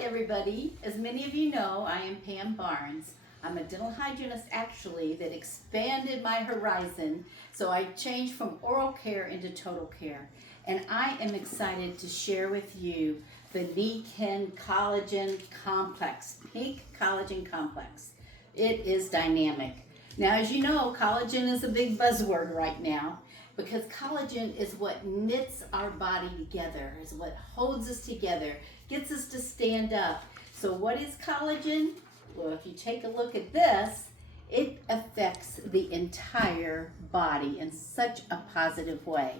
Hi everybody. As many of you know, I am Pam Barnes. I'm a dental hygienist actually that expanded my horizon, so I changed from oral care into total care. And I am excited to share with you the PINK Collagen Complex, PINK Collagen Complex. It is dynamic. Now, as you know, collagen is a big buzzword right now because collagen is what knits our body together, is what holds us together, gets us to stand up. So what is collagen? Well, if you take a look at this, it affects the entire body in such a positive way.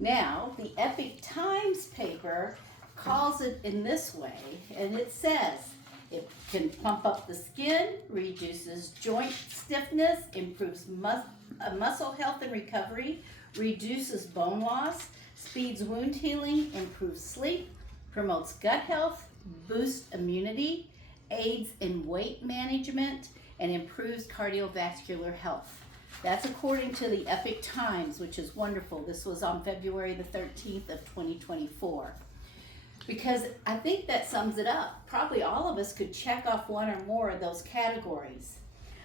Now, the Epic Times paper calls it in this way, and it says, it can pump up the skin, reduces joint stiffness, improves muscle health and recovery, reduces bone loss, speeds wound healing, improves sleep, promotes gut health, boosts immunity, aids in weight management, and improves cardiovascular health. That's according to the Epic Times, which is wonderful. This was on February the 13th of 2024. Because I think that sums it up. Probably all of us could check off one or more of those categories.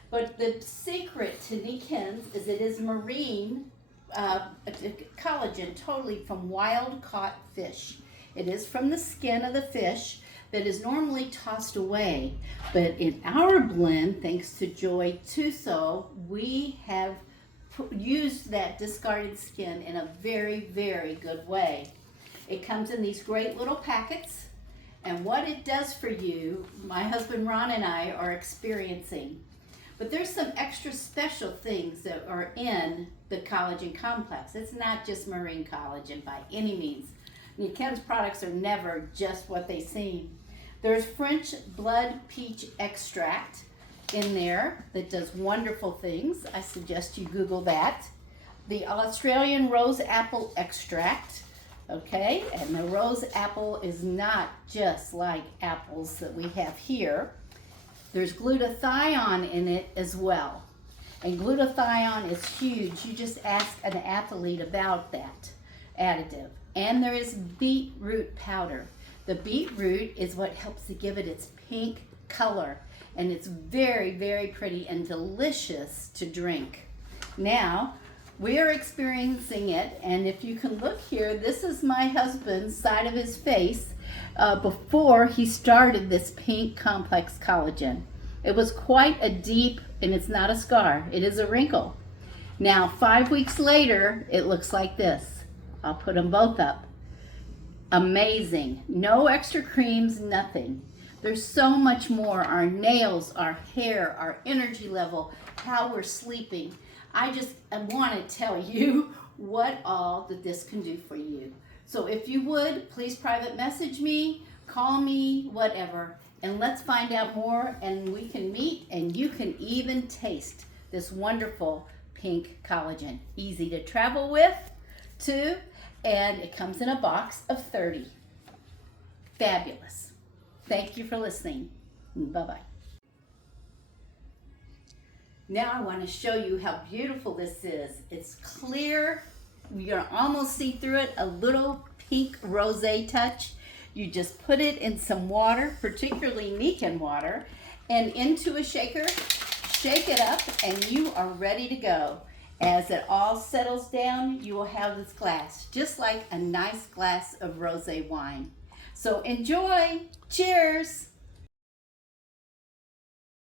But the secret to Nikens is it is marine collagen, totally from wild caught fish. It is from the skin of the fish that is normally tossed away. But in our blend, thanks to Joy Tuso, we have used that discarded skin in a very, very good way. It comes in these great little packets, and what it does for you, my husband Ron and I are experiencing. But there's some extra special things that are in the collagen complex. It's not just marine collagen by any means. Ken's products are never just what they seem. There's French blood peach extract in there that does wonderful things. I suggest you Google that. The Australian rose apple extract. Okay, and the rose apple is not just like apples that we have here. There's glutathione in it as well. And glutathione is huge. You just ask an athlete about that additive. And there is beetroot powder. The beetroot is what helps to give it its pink color. And it's very, very pretty and delicious to drink. Now, we are experiencing it, and if you can look here, this is my husband's side of his face before he started this PINK Complex collagen. It was quite a deep, and it's not a scar, it is a wrinkle. Now, 5 weeks later, it looks like this. I'll put them both up. Amazing. No extra creams, nothing. There's so much more. Our nails, our hair, our energy level, how we're sleeping. I want to tell you what all that this can do for you. So if you would, please private message me, call me, whatever, and let's find out more, and we can meet, and you can even taste this wonderful PINK collagen. Easy to travel with, too, and it comes in a box of 30. Fabulous. Thank you for listening. Bye-bye. Now I want to show you how beautiful this is. It's clear. You're going to almost see through it, a little pink rosé touch. You just put it in some water, particularly Niken water, and into a shaker, shake it up, and you are ready to go. As it all settles down, you will have this glass, just like a nice glass of rosé wine. So enjoy. Cheers.